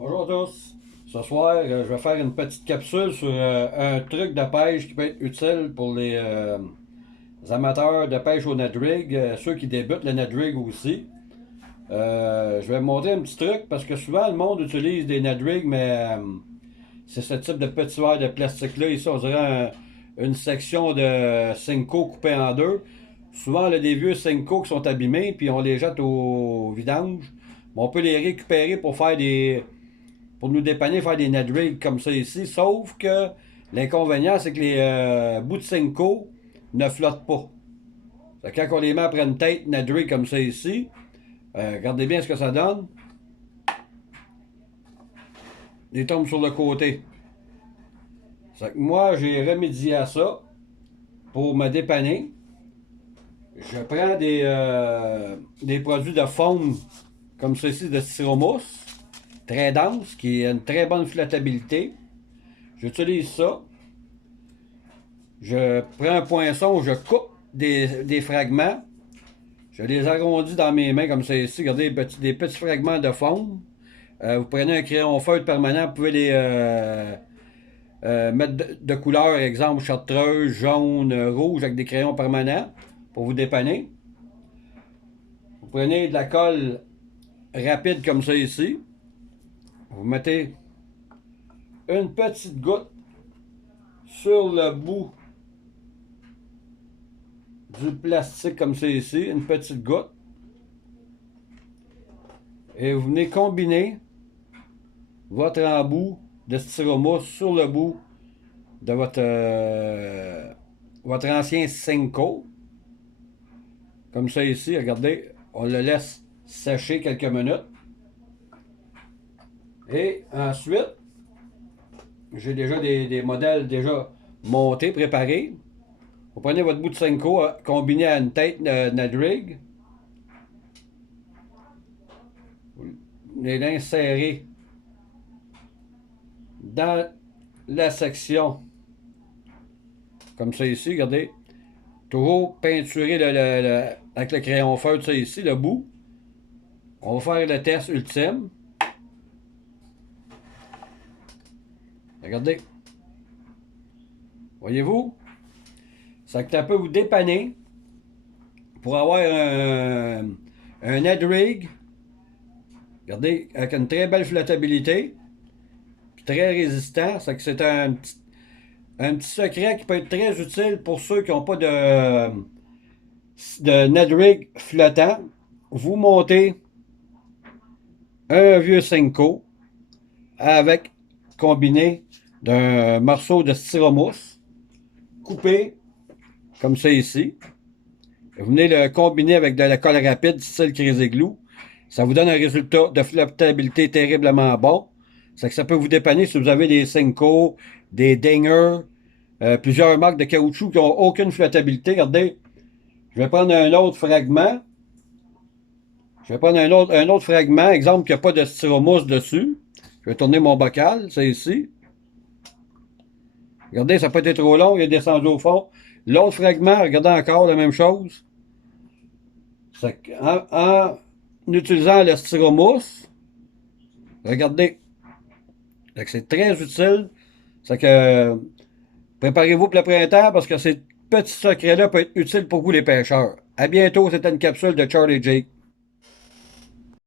Bonjour à tous. Ce soir, je vais faire une petite capsule sur un truc de pêche qui peut être utile pour les amateurs de pêche au net rig, ceux qui débutent le net rig aussi. Je vais montrer un petit truc parce que souvent le monde utilise des net rigs, mais c'est ce type de petit verre de plastique-là. Ici, on dirait une section de Senko coupée en deux. Souvent, on a des vieux Senko qui sont abîmés, puis on les jette au vidange. Mais on peut les récupérer pour nous dépanner, faire des net rigs comme ça ici. Sauf que l'inconvénient, c'est que les bouts de Senko ne flottent pas. Fait que quand on les met après une tête net rig comme ça ici, regardez bien ce que ça donne. Ils tombent sur le côté. Fait que moi, j'ai remédié à ça pour me dépanner. Je prends des produits de foam comme ceci de styromousse, très dense, qui a une très bonne flottabilité. J'utilise ça. Je prends un poinçon, je coupe des fragments. Je les arrondis dans mes mains comme ça ici. Regardez, des petits fragments de foam. Vous prenez un crayon feutre permanent, vous pouvez les mettre de couleur, exemple chartreuse, jaune, rouge, avec des crayons permanents pour vous dépanner. Vous prenez de la colle rapide comme ça ici. Vous mettez une petite goutte sur le bout du plastique comme ça ici, une petite goutte. Et vous venez combiner votre embout de styromousse sur le bout de votre ancien Senko. Comme ça ici, regardez, on le laisse sécher quelques minutes. Et ensuite, j'ai déjà des modèles déjà montés, préparés. Vous prenez votre bout de Senko combiné à une tête net rig. Vous l'insérez dans la section comme ça ici, regardez. Toujours peinturé avec le crayon feutre, ça ici, le bout. On va faire le test ultime. Regardez. Voyez-vous? Ça peut vous dépanner pour avoir un net rig. Regardez, avec une très belle flottabilité. Très résistant. C'est un petit secret qui peut être très utile pour ceux qui n'ont pas de net rig flottant. Vous montez un vieux Senko avec combiné d'un morceau de styromousse coupé comme ça ici. Vous venez le combiner avec de la colle rapide style Crazy Glue. Ça vous donne un résultat de flottabilité terriblement bon. C'est que ça peut vous dépanner si vous avez des Senko, des Dinger, plusieurs marques de caoutchouc qui n'ont aucune flottabilité. Regardez, je vais prendre un autre fragment. Je vais prendre un autre fragment, exemple qui n'a pas de styromousse dessus. Je vais tourner mon bocal, c'est ici. Regardez, ça n'a pas été trop long, il est descendu au fond. L'autre fragment, regardez encore la même chose. En utilisant le styromousse, regardez, c'est très utile. C'est que préparez-vous pour le printemps parce que ces petits secrets-là peuvent être utiles pour vous les pêcheurs. À bientôt, c'était une capsule de Charlie Jake.